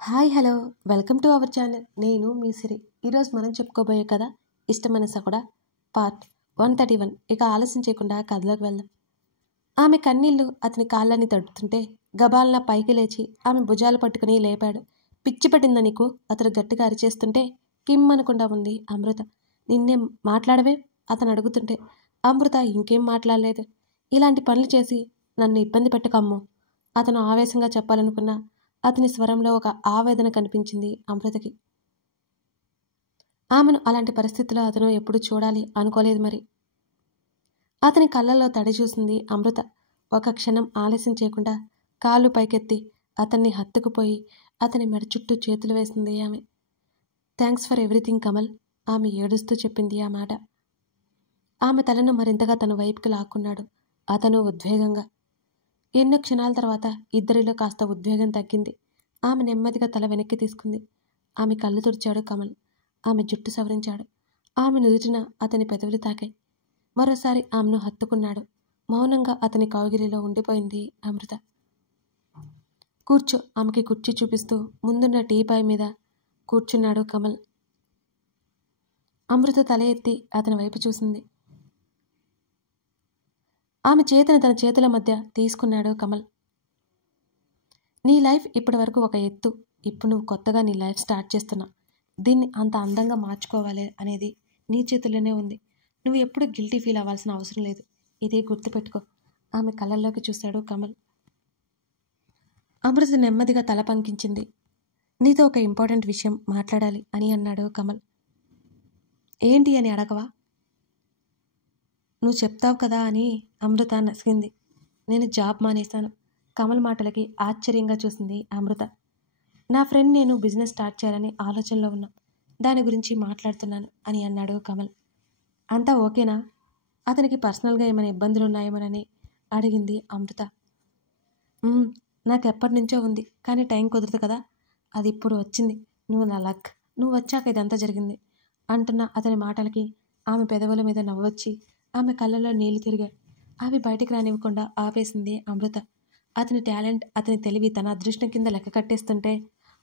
Hi hello welcome to our channel. నేను మీ సిరి. ఈరోజు మనం చెప్పుకోబోయే కథ ఇష్టమైన సకుడా పార్ట్ 131. ఇక ఆలస్యం చేయకుండా కథలోకి వెళ్దాం. ఆమె కన్నీళ్లు అతని కాళ్ళని తడుతుంటే గబాలన పైకి లేచి ఆమె భుజాలు పట్టుకుని లేపాడు. పిచ్చి పట్టిందా నీకు? అతను గట్టిగా అరిచేస్తుంటే కిమ్ అనకుండా ఉంది అమృత. నిన్నేం మాట్లాడవే? అతను అడుగుతుంటే అమృత ఇంకేం మాట్లాడలేదు. ఇలాంటి పనులు చేసి నన్ను ఇబ్బంది పెట్టకమ్ము. అతను ఆవేశంగా చెప్పాలనుకున్నా అతని స్వరంలో ఒక ఆవేదన కనిపించింది అమృతకి. ఆమెను అలాంటి పరిస్థితుల్లో అతను ఎప్పుడు చూడాలి అనుకోలేదు మరి. అతని కళ్ళల్లో తడి చూసింది అమృత. ఒక క్షణం ఆలస్యం చేయకుండా కాళ్ళు పైకెత్తి అతన్ని హత్తుకుపోయి అతని మెడ చుట్టూ చేతులు వేసింది ఆమె. థ్యాంక్స్ ఫర్ ఎవ్రీథింగ్ కమల్, ఆమె ఏడుస్తూ చెప్పింది ఆ మాట. ఆమె తలను మరింతగా తన వైపుకి లాక్కున్నాడు అతను ఉద్వేగంగా. ఎన్నో క్షణాల తర్వాత ఇద్దరిలో కాస్త ఉద్వేగం తగ్గింది. ఆమె నెమ్మదిగా తల వెనక్కి తీసుకుంది. ఆమె కళ్ళు తుడిచాడు కమల్. ఆమె జుట్టు సవరించాడు. ఆమె నుదుటిన అతని పెదవులు తాకాయి. మరోసారి ఆమెను హత్తుకున్నాడు. మౌనంగా అతని కౌగిలిలో ఉండిపోయింది అమృత. కూర్చో, ఆమెకి కుర్చీ చూపిస్తూ ముందున్న టీపాయ్ మీద కూర్చున్నాడు కమల్. అమృత తల ఎత్తి అతని వైపు చూసింది. ఆమె చేతిని తన చేతుల మధ్య తీసుకున్నాడు కమల్. నీ లైఫ్ ఇప్పటి వరకు ఒక ఎత్తు. ఇప్పుడు నువ్వు కొత్తగా నీ లైఫ్ స్టార్ట్ చేస్తున్నా. దీన్ని అంత అందంగా మార్చుకోవాలి అనేది నీ చేతుల్లోనే ఉంది. నువ్వు ఎప్పుడు గిల్టీ ఫీల్ అవ్వాల్సిన అవసరం లేదు. ఇదే గుర్తుపెట్టుకో. ఆమె కళ్ళల్లోకి చూశాడు కమల్. అమృత నెమ్మదిగా తల పంకించింది. నీతో ఒక ఇంపార్టెంట్ విషయం మాట్లాడాలి అని అన్నాడు కమల్. ఏంటి అని అడగవా? నువ్వు చెప్తావు కదా అని అమృత నసిగింది. నేను జాబ్ మానేశాను. కమల్ మాటలకి ఆశ్చర్యంగా చూసింది అమృత. నా ఫ్రెండ్ నేను బిజినెస్ స్టార్ట్ చేయాలని ఆలోచనలో ఉన్నాం. దాని గురించి మాట్లాడుతున్నాను అని అన్నాడు కమల్. అంతా ఓకేనా? అతనికి పర్సనల్గా ఏమైనా ఇబ్బందులు ఉన్నాయేమోనని అడిగింది అమృత. నాకు ఎప్పటి నుంచో ఉంది, కానీ టైం కుదరదు కదా. అది ఇప్పుడు వచ్చింది. నువ్వు నా లక్. నువ్వు వచ్చాక ఇదంతా జరిగింది అంటున్న అతని మాటలకి ఆమె పెదవుల మీద నవ్వొచ్చి ఆమె కళ్ళలో నీళ్లు తిరిగాయి. అవి బయటికి రానివ్వకుండా ఆపేసింది అమృత. అతని టాలెంట్, అతని తెలివి తన అదృష్టం కింద లెక్క కట్టేస్తుంటే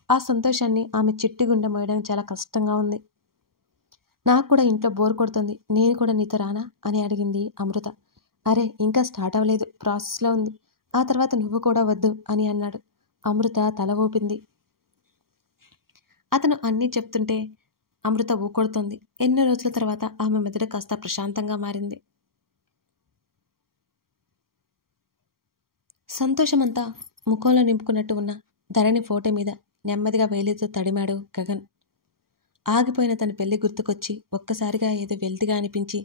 ఆ సంతోషాన్ని ఆమె చిట్టి గుండె మోయడం చాలా కష్టంగా ఉంది. నాకు కూడా ఇంట్లో బోర్ కొడుతుంది. నేను కూడా నీతో రానా అని అడిగింది అమృత. అరే, ఇంకా స్టార్ట్ అవ్వలేదు, ప్రాసెస్లో ఉంది. ఆ తర్వాత నువ్వు కూడా వద్దు అని అన్నాడు. అమృత తల ఊపింది. అతను అన్నీ చెప్తుంటే అమృత ఊకొడుతోంది. ఎన్నో రోజుల తర్వాత ఆమె మెదడు కాస్త ప్రశాంతంగా మారింది. సంతోషమంతా ముఖంలో నింపుకున్నట్టు ఉన్న ధరణి ఫోటో మీద నెమ్మదిగా వేలితో తడిమాడు గగన్. ఆగిపోయిన తన పెళ్లి గుర్తుకొచ్చి ఒక్కసారిగా ఏదో వెల్తిగా అనిపించి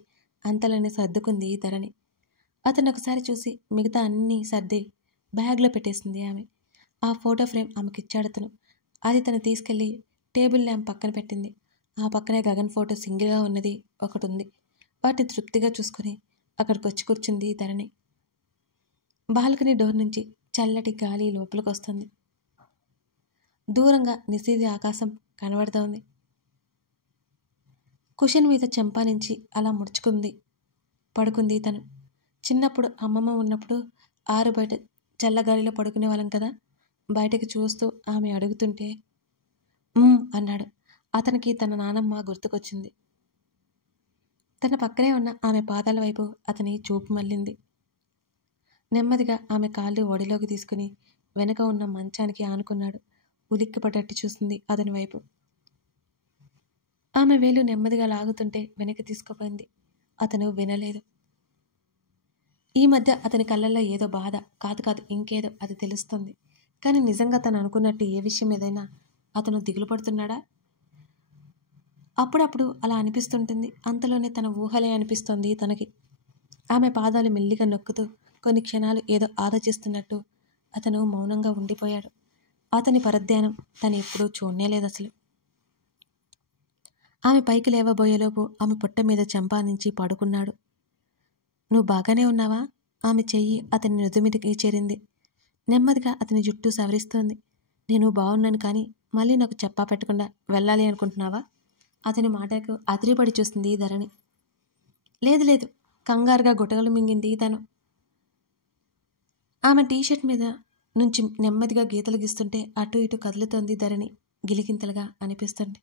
అంతలోనే సర్దుకుంది ధరణి. అతను ఒకసారి చూసి మిగతా అన్నీ సర్ది బ్యాగ్లో పెట్టేసింది ఆమె. ఆ ఫోటో ఫ్రేమ్ ఆమెకిచ్చాడతను. అది తను తీసుకెళ్లి టేబుల్ ల్యాంప్ పక్కన పెట్టింది. ఆ పక్కనే గగన్ ఫోటో సింగిల్గా ఉన్నది ఒకటి ఉంది. వాటిని తృప్తిగా చూసుకుని అక్కడికి వచ్చి కూర్చుంది ధరణి. బాల్కనీ డోర్ నుంచి చల్లటి గాలి లోపలికి వస్తుంది. దూరంగా నిశీది ఆకాశం కనబడుతోంది. కుషన్ మీద చెంపా నుంచి అలా ముడుచుకుంది పడుకుంది తను. చిన్నప్పుడు అమ్మమ్మ ఉన్నప్పుడు ఆరు బయట చల్లగాలిలో పడుకునే వాళ్ళం కదా. బయటకు చూస్తూ ఆమె అడుగుతుంటే అన్నాడు. అతనికి తన నానమ్మ గుర్తుకొచ్చింది. తన పక్కనే ఉన్న ఆమె పాదాల వైపు అతని చూపు మళ్ళింది. నెమ్మదిగా ఆమె కాళ్ళు ఒడిలోకి తీసుకుని వెనక ఉన్న మంచానికి ఆనుకున్నాడు. ఉలిక్కిపడ్డట్టు చూసింది అతని వైపు. ఆమె వేలు నెమ్మదిగా లాగుతుంటే వెనక్కి తీసుకుపోయింది. అతను వినలేదు. ఈ మధ్య అతని కళ్ళల్లో ఏదో బాధ కాదు ఇంకేదో అది తెలుస్తుంది. కానీ నిజంగా తను అనుకున్నట్టు ఏ విషయం ఏదైనా అతను దిగులు పడుతున్నాడా? అప్పుడప్పుడు అలా అనిపిస్తుంటుంది. అంతలోనే తన ఊహలే అనిపిస్తోంది తనకి. ఆమె పాదాలు మెల్లిగా నొక్కుతూ కొన్ని క్షణాలు ఏదో ఆలోచిస్తున్నట్టు అతను మౌనంగా ఉండిపోయాడు. అతని పరధ్యానం తను ఎప్పుడూ చూడనేలేదు అసలు. ఆమె పైకి లేవబోయేలోపు ఆమె పొట్ట మీద చెంపా నుంచి పడుకున్నాడు. నువ్వు బాగానే ఉన్నావా? ఆమె చెయ్యి అతని నుదుమిదికి చేరింది. నెమ్మదిగా అతని జుట్టు సవరిస్తోంది. నేను బాగున్నాను, కానీ మళ్ళీ నాకు చెప్పా పెట్టకుండా వెళ్ళాలి అనుకుంటున్నావా? అతని మాటకు అదిరిపడి చూసింది ధరణి. లేదు, కంగారుగా గుటకలు మింగింది తను. ఆమె టీషర్ట్ మీద నుంచి నెమ్మదిగా గీతలు గీస్తుంటే అటు ఇటు కదులుతోంది ధరణి గిలిగింతలుగా అనిపిస్తుంది.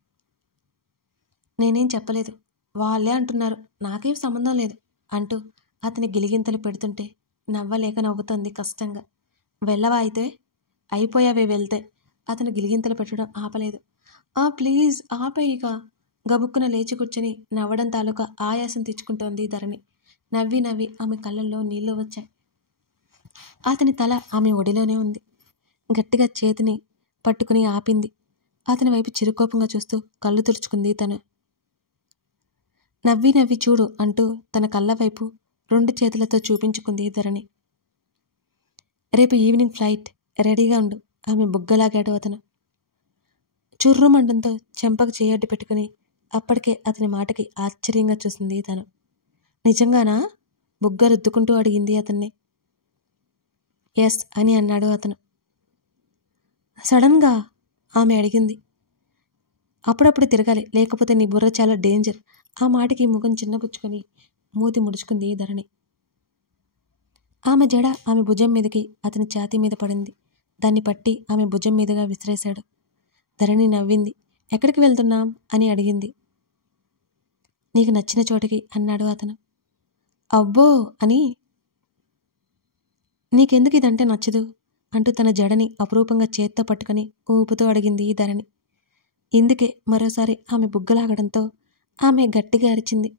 నేనేం చెప్పలేదు, వాళ్ళే అంటున్నారు, నాకేం సంబంధం లేదు అంటూ అతని గిలిగింతలు పెడుతుంటే నవ్వలేక నవ్వుతోంది కష్టంగా. వెళ్ళవా అయితే? అయిపోయావే వెళ్తే. అతను గిలిగింతలు పెట్టడం ఆపలేదు. ప్లీజ్ ఆపేయిక. గబుక్కున లేచి కూర్చొని నవ్వడం తాలూకా ఆయాసం తెచ్చుకుంటోంది ధరణి. నవ్వి నవ్వి ఆమె కళ్ళల్లో నీళ్లు వచ్చాయి. అతని తల ఆమె ఒడిలోనే ఉంది. గట్టిగా చేతిని పట్టుకుని ఆపింది. అతని వైపు చిరుకోపంగా చూస్తూ కళ్ళు తుడుచుకుంది తను. నవ్వి నవ్వి చూడు అంటూ తన కళ్ళ వైపు 2 చేతులతో చూపించుకుంది ధరణి. రేపు ఈవినింగ్ ఫ్లైట్, రెడీగా ఉండు. ఆమె బుగ్గలాగాడు అతను. చుర్రుమండంతో చెంపకు చేయడ్డు పెట్టుకుని అప్పటికే అతని మాటకి ఆశ్చర్యంగా చూసింది తను. నిజంగానా? బుగ్గ రుద్దుకుంటూ అడిగింది అతన్ని. ఎస్ అని అన్నాడు అతను. సడన్గా ఆమె అడిగింది. అప్పుడప్పుడు తిరగాలి, లేకపోతే నీ బుర్ర చాలా డేంజర్. ఆ మాటకి ముఖం చిన్నపుచ్చుకొని మూతి ముడుచుకుంది ధరణి. ఆమె జడ ఆమె భుజం మీదకి అతని ఛాతీ మీద పడింది. దాన్ని పట్టి ఆమె భుజం మీదుగా విసిరేశాడు. ధరణి నవ్వింది. ఎక్కడికి వెళ్తున్నాం అని అడిగింది. నీకు నచ్చిన చోటికి అన్నాడు అతను. అబ్బో అని. నీకెందుకు ఇదంటే నచ్చదు అంటూ తన జడని అపురూపంగా చేత్తో పట్టుకుని ఊపుతూ అడిగింది ధరణి. ఇందుకే మరోసారి ఆమె బుగ్గలాగడంతో ఆమె గట్టిగా అరిచింది.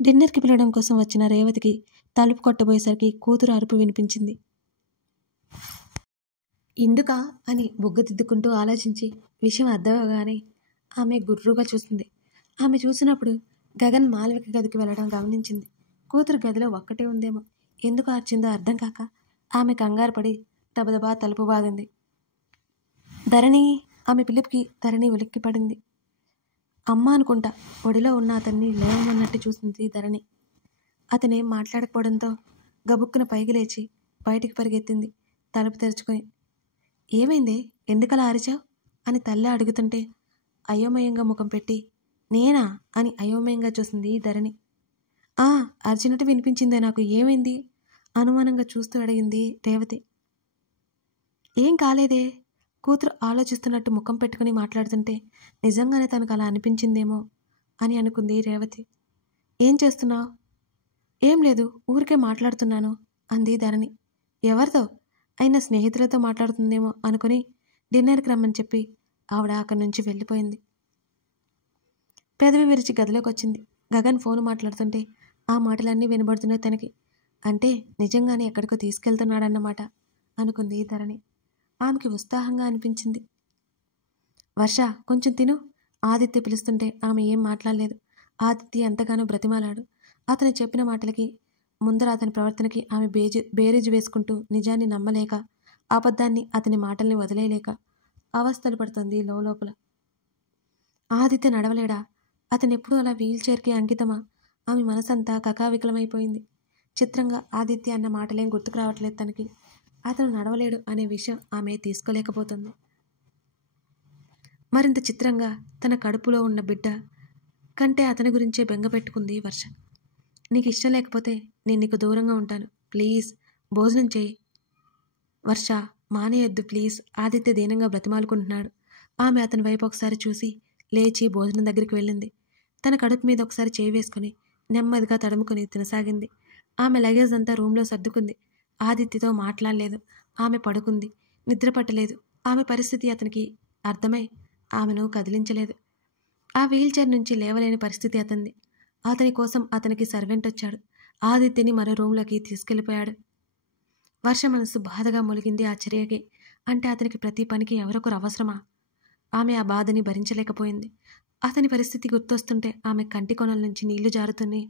డిన్నర్కి పిలవడం కోసం వచ్చిన రేవతికి తలుపు కొట్టబోయేసరికి కూతురు అరుపు వినిపించింది. ఇందుకా అని బుగ్గదిద్దుకుంటూ ఆలోచించి విషయం అర్థమవగానే ఆమె గుర్రుగా చూసింది. ఆమె చూసినప్పుడు గగన్ మాలవిక గదికి వెళ్ళడం గమనించింది. కూతురు గదిలో ఒక్కటే ఉందేమో. ఎందుకు అరిచిందో అర్థం కాక ఆమె కంగారు పడి దబదబా తలుపు బాదింది. ధరణి. ఆమె పిలుపుకి ధరణి ఉలిక్కిపడింది. అమ్మ అనుకుంటా. ఒడిలో ఉన్న అతన్ని లేవమన్నట్టు చూసింది ధరణి. అతనేం మాట్లాడకపోవడంతో గబుక్కున పైకి లేచి బయటికి పరిగెత్తింది తలుపు తెరుచుకొని. ఏమైందే, ఎందుకలా అరిచావు అని తల్లి అడుగుతుంటే అయోమయంగా ముఖం పెట్టి నేనా అని అయోమయంగా చూసింది ధరణి. అరిచినట్టు వినిపించిందే నాకు, ఏమైంది అనుమానంగా చూస్తూ అడిగింది రేవతి. ఏం కాలేదే. కూతురు ఆలోచిస్తున్నట్టు ముఖం పెట్టుకుని మాట్లాడుతుంటే నిజంగానే తనకు అలా అనిపించిందేమో అని అనుకుంది రేవతి. ఏం చేస్తున్నావు? ఏం లేదు, ఊరికే మాట్లాడుతున్నాను అంది ధరణి. ఎవరితో? అయినా స్నేహితులతో మాట్లాడుతుందేమో అనుకుని డిన్నర్కి రమ్మని చెప్పి ఆవిడ అక్కడి నుంచి వెళ్ళిపోయింది. పెదవి విరిచి గదిలోకి వచ్చింది. గగన్ ఫోన్ మాట్లాడుతుంటే ఆ మాటలన్నీ వినబడుతున్నాయి తనకి. అంటే నిజంగానే ఎక్కడికో తీసుకెళ్తున్నాడన్నమాట అనుకుంది ధరణి. ఆమెకి ఉత్సాహంగా అనిపించింది. వర్ష, కొంచెం తిను. ఆదిత్య పిలుస్తుంటే ఆమె ఏం మాట్లాడలేదు. ఆదిత్య ఎంతగానో బ్రతిమాలాడు. అతను చెప్పిన మాటలకి ముందర అతని ప్రవర్తనకి ఆమె బేరీజు వేసుకుంటూ నిజాన్ని నమ్మలేక, అబద్ధాన్ని అతని మాటల్ని వదిలేయలేక అవస్థలు పడుతుంది లోపల. ఆదిత్య నడవలేడా? అతను ఎప్పుడూ అలా వీల్ చైర్కి అంకితమా? ఆమె మనసంతా కకావికలమైపోయింది. చిత్రంగా ఆదిత్య అన్న మాటలేం గుర్తుకు రావట్లేదు తనకి. అతను నడవలేడు అనే విషయం ఆమె తీసుకోలేకపోతుంది. మరింత చిత్రంగా తన కడుపులో ఉన్న బిడ్డ కంటే అతని గురించే బెంగ పెట్టుకుంది వర్ష. నీకు ఇష్టం లేకపోతే నేను నీకు దూరంగా ఉంటాను. ప్లీజ్ భోజనం చేయి. వర్ష, మానేయొద్దు ప్లీజ్. ఆదిత్య దీనంగా బ్రతిమాలుకుంటున్నాడు. ఆమె అతని వైపు ఒకసారి చూసి లేచి భోజనం దగ్గరికి వెళ్ళింది. తన కడుపు మీద ఒకసారి చేయి వేసుకుని నెమ్మదిగా తడుముకొని తినసాగింది. ఆమె లగేజ్ అంతా రూమ్లో సర్దుకుంది. ఆదిత్యతో మాట్లాడలేదు. ఆమె పడుకుంది. నిద్ర పట్టలేదు. ఆమె పరిస్థితి అతనికి అర్థమై ఆమెను కదిలించలేదు. ఆ వీల్ చైర్ నుంచి లేవలేని పరిస్థితి అతనిది. అతని కోసం అతనికి సర్వెంట్ వచ్చాడు. ఆదిత్యని మరో రూమ్లోకి తీసుకెళ్ళిపోయాడు. వర్ష మనసు బాధగా మొలిగింది ఆ చర్యకి. అంటే అతనికి ప్రతి పనికి ఎవరొకరు అవసరమా? ఆమె ఆ బాధని భరించలేకపోయింది. అతని పరిస్థితి గుర్తొస్తుంటే ఆమె కంటి కొనల నుంచి నీళ్లు జారుతున్నాయి,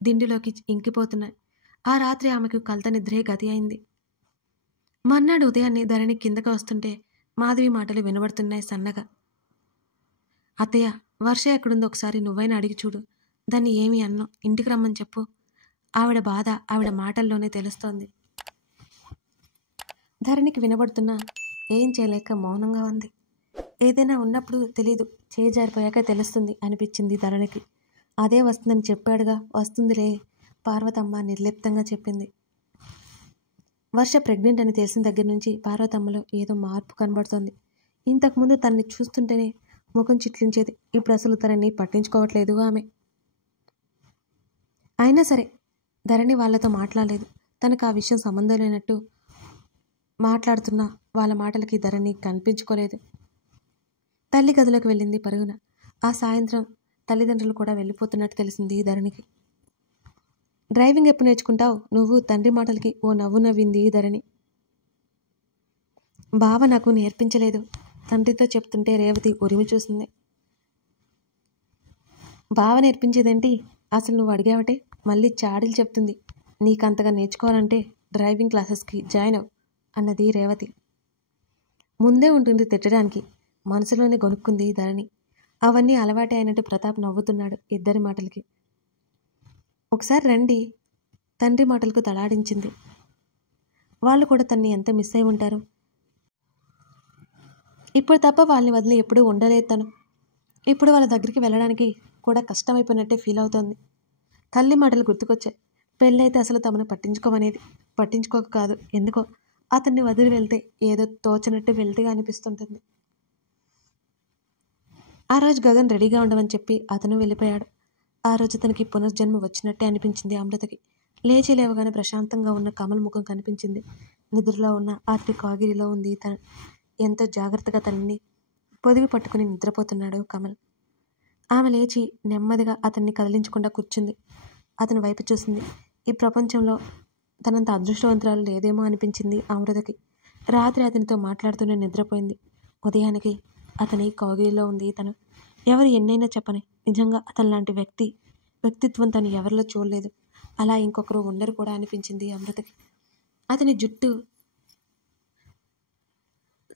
దిండులోకి ఇంకిపోతున్నాయి. ఆ రాత్రి ఆమెకు కలత నిద్రే గతి అయింది. మర్నాడు ఉదయాన్నే ధరణి కిందకు వస్తుంటే మాధవి మాటలు వినబడుతున్నాయి సన్నగా. అత్తయ్య, వర్ష ఎక్కడుందో ఒకసారి నువ్వైనా అడిగి చూడు. దాన్ని ఏమీ అన్నో ఇంటికి రమ్మని చెప్పు. ఆవిడ బాధ ఆవిడ మాటల్లోనే తెలుస్తోంది. ధరణికి వినబడుతున్నా ఏం చేయలేక మౌనంగా ఉంది. ఏదైనా ఉన్నప్పుడు తెలీదు, చేజారిపోయాక తెలుస్తుంది అనిపించింది ధరణికి. అదే వస్తుందని చెప్పాడుగా, వస్తుందిలే పార్వతమ్మ నిర్లిప్తంగా చెప్పింది. వర్ష ప్రెగ్నెంట్ అని తెలిసిన దగ్గర నుంచి పార్వతమ్మలో ఏదో మార్పు కనబడుతోంది. ఇంతకుముందు తనని చూస్తుంటేనే ముఖం చిట్లించేది. ఇప్పుడు అసలు తనని పట్టించుకోవట్లేదు ఆమె. అయినా సరే ధరణి వాళ్ళతో మాట్లాడలేదు. తనకు ఆ విషయం సంబంధం లేనట్టు మాట్లాడుతున్నా వాళ్ళ మాటలకి ధరణి కనిపించుకోలేదు. తల్లి గదిలోకి వెళ్ళింది పరుగున. ఆ సాయంత్రం తల్లిదండ్రులు కూడా వెళ్ళిపోతున్నట్టు తెలిసింది ధరణికి. డ్రైవింగ్ ఎప్పుడు నేర్చుకుంటావు నువ్వు? తండ్రి మాటలకి ఓ నవ్వు నవ్వింది ధరణి. బావ నాకు నేర్పించలేదు, తండ్రితో చెప్తుంటే రేవతి ఉరిమి చూసింది. బావ నేర్పించేదేంటి? అసలు నువ్వు అడిగావటే మళ్ళీ చాడీలు చెప్తుంది. నీకంతగా నేర్చుకోవాలంటే డ్రైవింగ్ క్లాసెస్కి జాయిన్ అవ్వు అన్నది రేవతి. ముందే ఉంటుంది తిట్టడానికి, మనసులోనే గొనుక్కుంది ధరణి. అవన్నీ అలవాటే అయినట్టు ప్రతాప్ నవ్వుతున్నాడు ఇద్దరి మాటలకి. ఒకసారి రండి, తండ్రి మాటలకు తలాడించింది. వాళ్ళు కూడా తన్ని ఎంత మిస్ అయి ఉంటారు. ఇప్పుడు తప్ప వాళ్ళని వదిలి ఎప్పుడూ ఉండలేదు తను. ఇప్పుడు వాళ్ళ దగ్గరికి వెళ్ళడానికి కూడా కష్టమైపోయినట్టే ఫీల్ అవుతోంది. తల్లి మాటలు గుర్తుకొచ్చాయి. పెళ్ళైతే అసలు తమను పట్టించుకోమనేది. పట్టించుకోక కాదు, ఎందుకో అతన్ని వదిలి వెళ్తే ఏదో తోచనట్టు వెళ్తేగా అనిపిస్తుంటుంది. ఆ రోజు గగన్ రెడీగా ఉండమని చెప్పి అతను వెళ్ళిపోయాడు. ఆ రోజు తనకి పునర్జన్మ వచ్చినట్టే అనిపించింది అమృతకి. లేచి లేవగానే ప్రశాంతంగా ఉన్న కమల్ ముఖం కనిపించింది. నిద్రలో ఉన్న ఆర్టి కాగిరిలో ఉంది తను. ఎంతో జాగ్రత్తగా తనని పొదివి పట్టుకుని నిద్రపోతున్నాడు కమల్. ఆమె లేచి నెమ్మదిగా అతన్ని కదిలించకుండా కూర్చుంది. అతని వైపు చూసింది. ఈ ప్రపంచంలో తనంత అదృష్టవంతురాలు లేదేమో అనిపించింది అమృతకి. రాత్రి అతనితో మాట్లాడుతూనే నిద్రపోయింది. ఉదయానికి అతని కౌగిలిలో ఉంది తను. ఎవరు ఎన్నైనా చెప్పని, నిజంగా అతని లాంటి వ్యక్తిత్వం తను ఎవరిలో చూడలేదు. అలా ఇంకొకరు ఉండరు కూడా అనిపించింది అమృతకి. అతని జుట్టు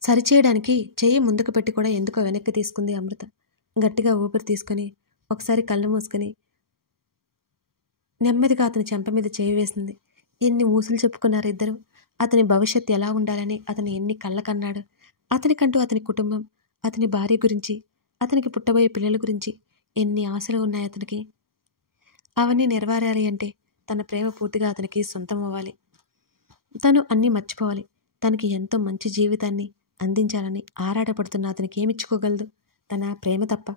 సరిచేయడానికి చెయ్యి ముందుకు పెట్టి కూడా ఎందుకో వెనక్కి తీసుకుంది అమృత. గట్టిగా ఊపిరి తీసుకొని ఒకసారి కళ్ళు మూసుకొని నెమ్మదిగా అతని చెంప మీద చేయి వేసింది. ఎన్ని ఊసులు చెప్పుకున్నారు ఇద్దరు. అతని భవిష్యత్తు ఎలా ఉండాలని అతను ఎన్ని కళ్ళకన్నాడు. అతనికంటూ అతని కుటుంబం, అతని భార్య గురించి, అతనికి పుట్టబోయే పిల్లల గురించి ఎన్ని ఆశలు ఉన్నాయి అతనికి. అవన్నీ నెరవేరాలి అంటే తన ప్రేమ పూర్తిగా అతనికి సొంతం అవ్వాలి. తను అన్నీ మర్చిపోవాలి. తనకి ఎంతో మంచి జీవితాన్ని అందించాలని ఆరాటపడుతున్న అతనికి ఏమిచ్చుకోగలదు? తన ప్రేమ తప్ప.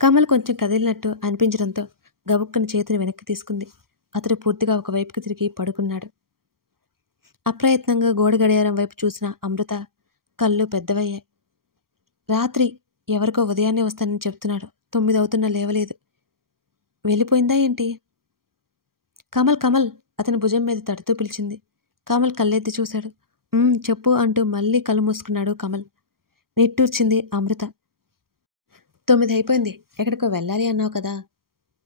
కమల్ కొంచెం కదిలినట్టు అనిపించడంతో గబుక్కని చేతిని వెనక్కి తీసుకుంది. అతడు పూర్తిగా ఒకవైపుకి తిరిగి పడుకున్నాడు. అప్రయత్నంగా గోడ గడియారం వైపు చూసిన అమృత కళ్ళు పెద్దవయ్యాయి. రాత్రి ఎవరికో ఉదయాన్నే వస్తానని చెప్తున్నాడు. 9 అవుతున్నా లేవలేదు. వెళ్ళిపోయిందా ఏంటి? కమల్ కమల్ అతని భుజం మీద తడుతూ పిలిచింది. కమల్ కళ్ళెత్తి చూశాడు. చెప్పు అంటూ మళ్ళీ కళ్ళు మూసుకున్నాడు కమల్. నిట్టూర్చింది అమృత. 9 అయిపోయింది, ఎక్కడికో వెళ్ళాలి అన్నావు కదా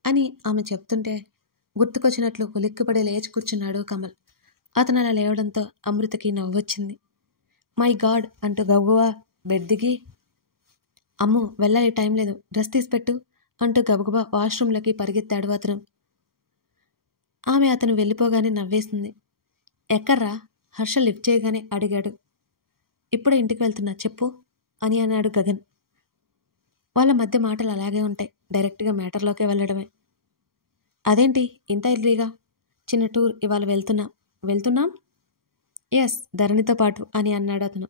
అని ఆమె చెప్తుంటే గుర్తుకొచ్చినట్లు ఉలిక్కిపడి లేచి కూర్చున్నాడు కమల్. అతను అలా లేవడంతో అమృతకి నవ్వొచ్చింది. మై గాడ్ అంటూ గబగబా బెడ్ దిగి, అమ్ము వెళ్ళాలి, టైం లేదు, డ్రెస్ తీసిపెట్టు అంటూ గబగబా వాష్రూమ్లోకి పరిగెత్తాడు అతను. ఆమె అతను వెళ్ళిపోగానే నవ్వేసింది. ఎక్కర్రా? హర్ష లిఫ్ట్ చేయగానే అడిగాడు. ఇప్పుడే ఇంటికి వెళ్తున్నా, చెప్పు అని అన్నాడు గగన్. వాళ్ళ మధ్య మాటలు అలాగే ఉంటాయి. డైరెక్ట్గా మ్యాటర్లోకే వెళ్ళడమే. అదేంటి ఇంత ఎర్లీగా? చిన్న టూర్ ఇవాళ వెళ్తున్నాం? ఎస్, ధరణితో పాటు అని అన్నాడు అతను.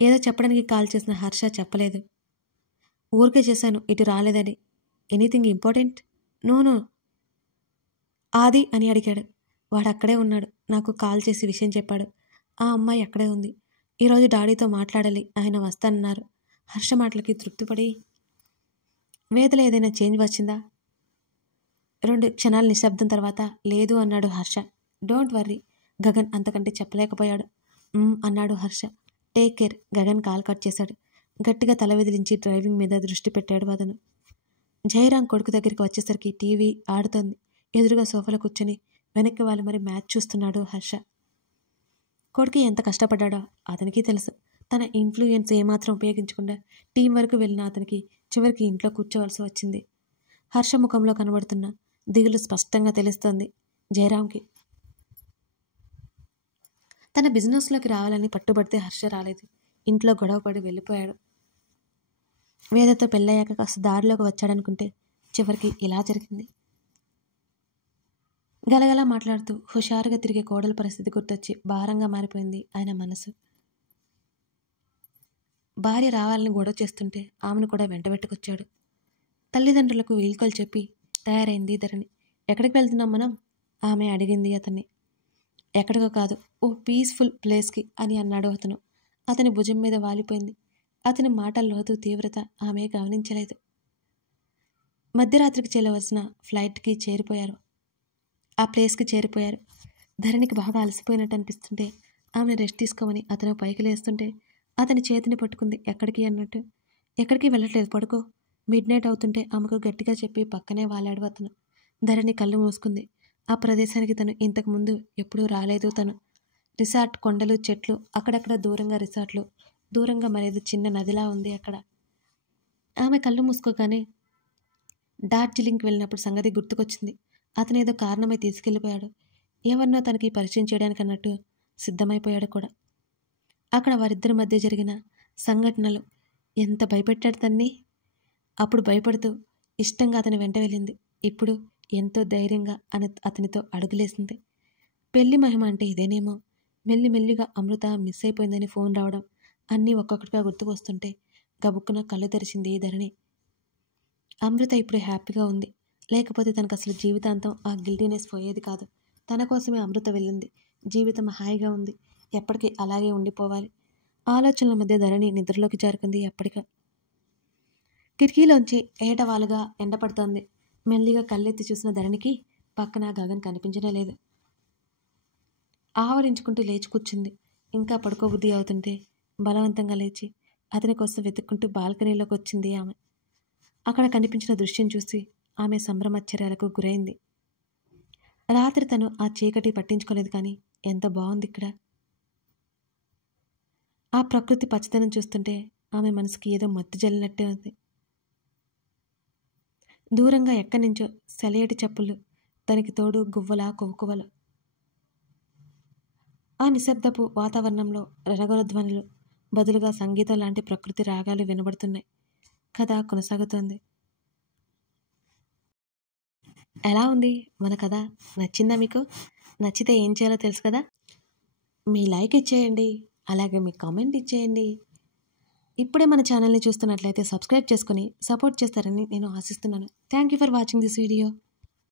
ఏదో చెప్పడానికి కాల్ చేసిన హర్ష చెప్పలేదు. ఊరికే చేశాను, ఇటు రాలేదని. Anything important? నో. ఆది అని అడిగాడు. వాడు అక్కడే ఉన్నాడు. నాకు కాల్ చేసి విషయం చెప్పాడు. ఆ అమ్మాయి అక్కడే ఉంది. ఈరోజు డాడీతో మాట్లాడాలి, ఆయన వస్తానన్నారు. హర్ష మాటలకి తృప్తిపడి, వేదలో ఏదైనా చేంజ్ వచ్చిందా? 2 క్షణాల నిశ్శబ్దం తర్వాత లేదు అన్నాడు హర్ష. Don't worry. గగన్ అంతకంటే చెప్పలేకపోయాడు. అన్నాడు Harsha. Take care. Gagan call cut చేశాడు. గట్టిగా తల విదిలించి డ్రైవింగ్ మీద దృష్టి పెట్టాడు అతను. జయరాం కొడుకు దగ్గరికి వచ్చేసరికి టీవీ ఆడుతోంది. ఎదురుగా సోఫాలో కూర్చొని వెనక్కి వాళ్ళు మరి మ్యాచ్ చూస్తున్నాడు హర్ష. కొడుకు ఎంత కష్టపడ్డాడో అతనికి తెలుసు. తన ఇన్ఫ్లుయెన్స్ ఏమాత్రం ఉపయోగించకుండా టీం వరకు వెళ్ళిన అతనికి చివరికి ఇంట్లో కూర్చోవలసి వచ్చింది. హర్ష ముఖంలో కనబడుతున్న దిగులు స్పష్టంగా తెలుస్తోంది జయరాంకి. తన బిజినెస్లోకి రావాలని పట్టుబడితే హర్ష రాలేదు. ఇంట్లో గొడవపడి వెళ్ళిపోయాడు. వేదతో పెళ్ళయ్యాక కాస్త దారిలోకి వచ్చాడనుకుంటే చివరికి ఇలా జరిగింది. గలగలా మాట్లాడుతూ హుషారుగా తిరిగే కోడల పరిస్థితి గుర్తొచ్చి భారంగా మారిపోయింది ఆయన మనసు. భార్య రావాలని గొడవ చేస్తుంటే ఆమెను కూడా వెంటబెట్టుకొచ్చాడు. తల్లిదండ్రులకు వీల్కోలు చెప్పి తయారైంది ధరణి. ఎక్కడికి వెళ్తున్నాం మనం? ఆమె అడిగింది అతన్ని. ఎక్కడికో కాదు, ఓ పీస్ఫుల్ ప్లేస్కి అని అన్నాడు అతను. అతని భుజం మీద వాలిపోయింది. అతని మాటల్లోతు తీవ్రత ఆమె గమనించలేదు. మధ్యరాత్రికి చేరవలసిన ఫ్లైట్కి చేరిపోయారు. ఆ ప్లేస్కి చేరిపోయారు. ధరణికి బాగా అలసిపోయినట్టు అనిపిస్తుంటే ఆమెను రెస్ట్ తీసుకోమని అతను పైకి లేస్తుంటే అతని చేతిని పట్టుకుంది ఎక్కడికి అన్నట్టు. ఎక్కడికి వెళ్ళట్లేదు, పడుకో. మిడ్ నైట్ అవుతుంటే ఆమెకు గట్టిగా చెప్పి పక్కనే వాలాడు అతను. ధరణి కళ్ళు మూసుకుంది. ఆ ప్రదేశానికి తను ఇంతకుముందు ఎప్పుడూ రాలేదు. తను రిసార్ట్, కొండలు, చెట్లు, అక్కడక్కడ దూరంగా రిసార్ట్లు, దూరంగా మరేదో చిన్న నదిలా ఉంది అక్కడ. ఆమె కళ్ళు మూసుకోగానే డార్జిలింగ్కి వెళ్ళినప్పుడు సంగతి గుర్తుకొచ్చింది. అతనేదో కారణమై తీసుకెళ్ళిపోయాడు. ఎవరినో తనకి పరిచయం చేయడానికి అన్నట్టు సిద్ధమైపోయాడు కూడా. అక్కడ వారిద్దరి మధ్య జరిగిన సంఘటనలు ఎంత భయపెట్టాడు తన్ని. అప్పుడు భయపడుతూ ఇష్టంగా అతని వెంట వెళ్ళింది. ఇప్పుడు ఎంతో ధైర్యంగా అతనితో అడుగులేసింది. పెళ్లి మహిమ అంటే ఇదేనేమో. మెల్లిమెల్లిగా అమృత మిస్ అయిపోయిందని ఫోన్ రావడం అన్నీ ఒక్కొక్కటిగా గుర్తుకొస్తుంటే గబుక్కున కళ్ళు తెరిచింది ధరణి. అమృత ఇప్పుడు హ్యాపీగా ఉంది. లేకపోతే తనకు అసలు జీవితాంతం ఆ గిల్టీనెస్ పోయేది కాదు. తన కోసమే అమృత వెళ్ళింది. జీవితం హాయిగా ఉంది. ఎప్పటికీ అలాగే ఉండిపోవాలి. ఆలోచనల మధ్య ధరణి నిద్రలోకి జారుకుంది. ఎప్పటికా కిటికీలోంచి ఏటవాలుగా ఎండపడుతోంది. మెల్లిగా కళ్ళెత్తి చూసిన ధరణికి పక్కన గగన్ కనిపించనే లేదు. ఆవరించుకుంటూ లేచి కూర్చుంది. ఇంకా పడుకోబుద్ధి అవుతుంటే బలవంతంగా లేచి అతని కోసం వెతుక్కుంటూ బాల్కనీలోకి వచ్చింది ఆమె. అక్కడ కనిపించిన దృశ్యం చూసి ఆమె సంభ్రమాశ్చర్యాలకు గురైంది. రాత్రి తను ఆ చీకటి పట్టించుకోలేదు, కానీ ఎంత బాగుంది ఇక్కడ. ఆ ప్రకృతి పచ్చదనం చూస్తుంటే ఆమె మనసుకి ఏదో మత్తు జల్లినట్టే ఉంది. దూరంగా ఎక్కడి నుంచో సెలయేటి చెప్పులు, దానికి తోడు గువ్వల కొవ్వుకువలు. ఆ నిశ్శబ్దపు వాతావరణంలో రణగొల ధ్వనులు బదులుగా సంగీతం లాంటి ప్రకృతి రాగాలు వినబడుతున్నాయి. కథ కొనసాగుతోంది. ఎలా ఉంది మన కథ? నచ్చిందా మీకు? నచ్చితే ఏం చేయాలో తెలుసు కదా. మీ లైక్ ఇచ్చేయండి, అలాగే మీ కామెంట్ ఇచ్చేయండి. ఇప్పుడే మన ఛానల్ని చూస్తున్నట్లయితే సబ్స్క్రైబ్ చేసుకొని సపోర్ట్ చేస్తారని నేను ఆశిస్తున్నాను. Thank you for watching this video.